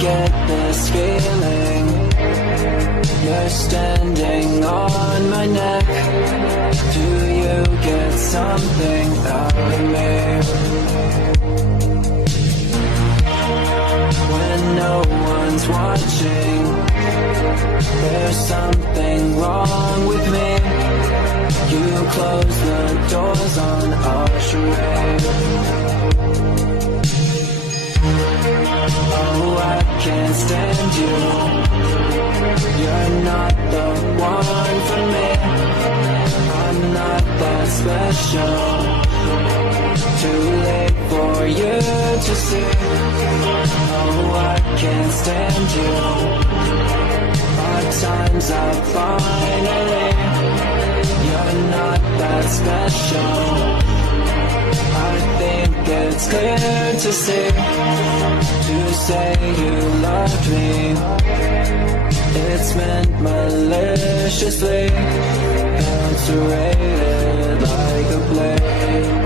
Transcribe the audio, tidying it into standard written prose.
get this feeling. You're standing on my neck. Do you get something out of me? When no one's watching, there's something wrong with me. You close the doors on our charade. Oh, I can't stand you. You're not the one for me. I'm not that special. Too late for you to see. Oh, I can't stand you. Our time's up finally. You're not that special. I think it's clear to see. To say you loved me, it's meant maliciously. Eviscerated like a blade.